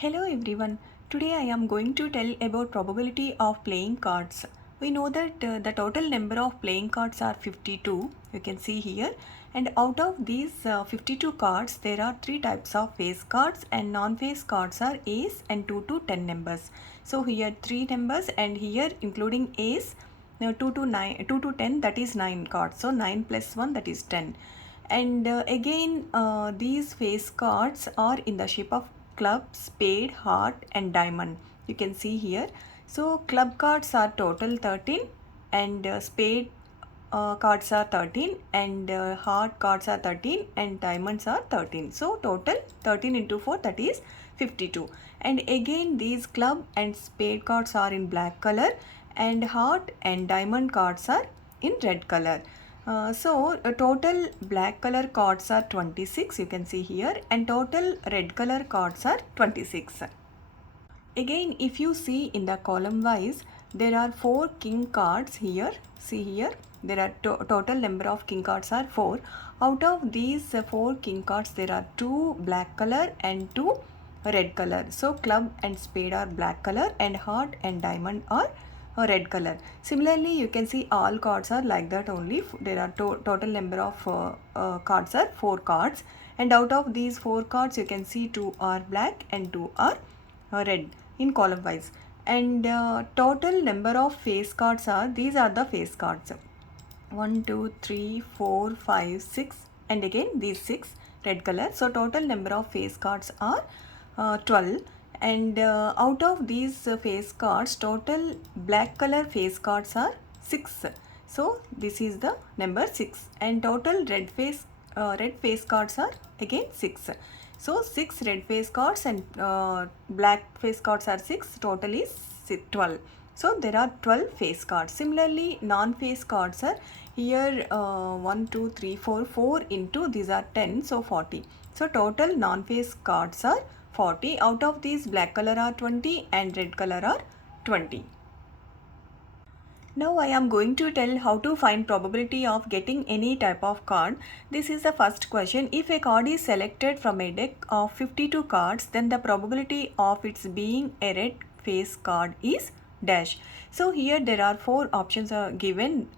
Hello everyone. Today I am going to tell about probability of playing cards. We know that the total number of playing cards are 52. You can see here. And out of these 52 cards, there are three types of face cards and non-face cards are ace and 2 to 10 numbers. So here three numbers and here including ace 2 to 9, 2 to 10 that is 9 cards. So 9 plus 1 that is 10. And again these face cards are in the shape of club, spade, heart and diamond. You can see here. So club cards are total 13 and spade cards are 13 and heart cards are 13 and diamonds are 13. So total 13 into 4 that is 52. And again these club and spade cards are in black color and heart and diamond cards are in red color. Total black color cards are 26, you can see here, and total red color cards are 26. Again, if you see in the column wise, there are 4 king cards here. See here, there are total number of king cards are 4. Out of these 4 king cards, there are 2 black color and 2 red color. So club and spade are black color and heart and diamond are a red color. Similarly, you can see all cards are like that only. There are total number of cards are 4 cards, and out of these 4 cards you can see 2 are black and 2 are red in column wise. And total number of face cards are, these are the face cards, 1 2 3 4 5 6 and again these 6 red color. So total number of face cards are 12. And out of these face cards, total black color face cards are 6. So this is the number 6, and total red face cards are again 6. So 6 red face cards and black face cards are 6. Total is 12. So there are 12 face cards. Similarly, non-face cards are here 1 2 3 4 4 into these are 10, so 40. So total non-face cards are 40. Out of these black color are 20 and red color are 20. Now I am going to tell how to find probability of getting any type of card. This is the first question. If a card is selected from a deck of 52 cards, then the probability of its being a red face card is dash. So here there are 4 options are given.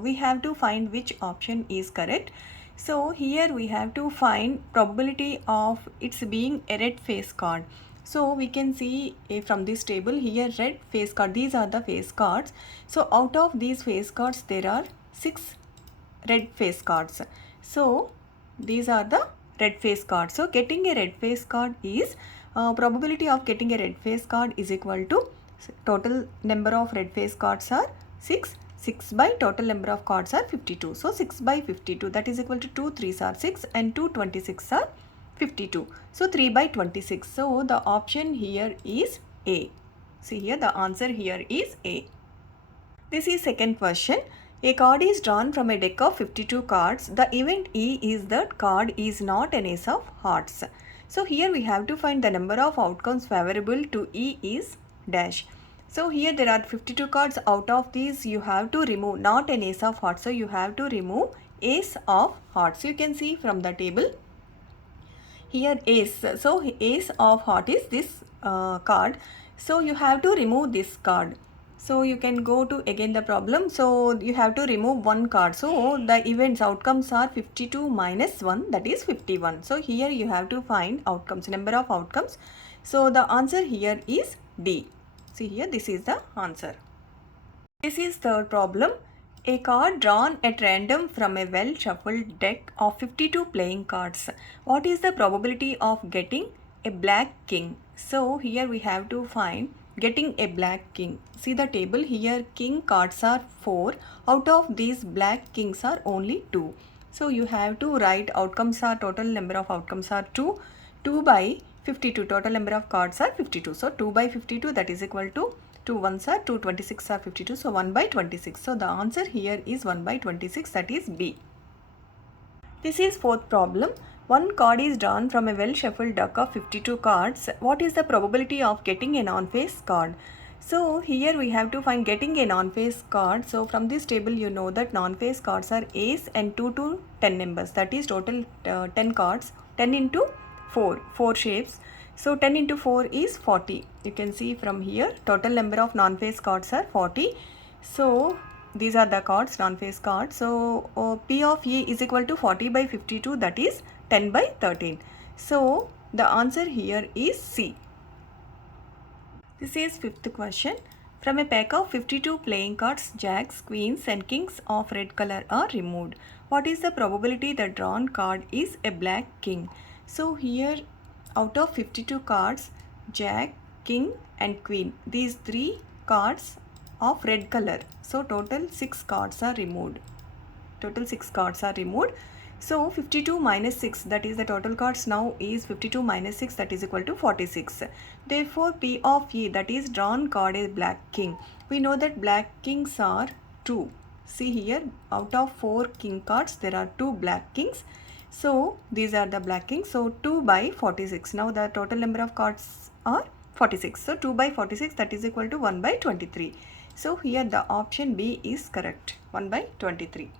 We have to find which option is correct. So here we have to find probability of its being a red face card. So we can see from this table here red face card. These are the face cards. So out of these face cards there are 6 red face cards. So these are the red face cards. So getting a red face card is probability of getting a red face card is equal to total number of red face cards are 6. 6 by total number of cards are 52. So 6 by 52 that is equal to 2 3s are 6 and 2 26 are 52. So 3 by 26. So the option here is A. See here the answer here is A. This is second question. A card is drawn from a deck of 52 cards. The event E is that card is not an ace of hearts. So here we have to find the number of outcomes favorable to E is dash. So here there are 52 cards. Out of these you have to remove not an ace of hearts. So you have to remove ace of hearts. You can see from the table here ace. So ace of heart is this card. So you have to remove this card. So you can go to again the problem. So you have to remove one card. So the events outcomes are 52 minus 1 that is 51. So here you have to find outcomes, number of outcomes. So the answer here is D. See here this is the answer. This is third problem. A card drawn at random from a well shuffled deck of 52 playing cards. What is the probability of getting a black king? So here we have to find getting a black king. See the table here, king cards are 4. Out of these black kings are only 2. So you have to write outcomes are, total number of outcomes are 2. 2 by 52, total number of cards are 52. So 2 by 52 that is equal to 2 ones are 2, 26 are 52. So 1 by 26. So the answer here is 1 by 26, that is B. This is fourth problem. One card is drawn from a well shuffled deck of 52 cards. What is the probability of getting a non-face card? So here we have to find getting a non-face card. So from this table you know that non-face cards are ace and 2 to 10 numbers. That is total 10 cards. 10 into 4 shapes. So 10 into 4 is 40. You can see from here total number of non-face cards are 40. So these are the cards, non-face cards. So P of E is equal to 40 by 52, that is 10 by 13. So the answer here is C. This is fifth question. From a pack of 52 playing cards, jacks, queens and kings of red color are removed. What is the probability the drawn card is a black king? So here out of 52 cards, jack, king and queen, these three cards of red color. So total 6 cards are removed. So 52 minus 6, that is the total cards now is 52 minus 6, that is equal to 46. Therefore P of E, that is drawn card, is black king. We know that black kings are 2. See here, out of 4 king cards there are 2 black kings. So these are the black kings. So 2 by 46. Now the total number of cards are 46. So 2 by 46, that is equal to 1 by 23. So here the option B is correct, 1 by 23.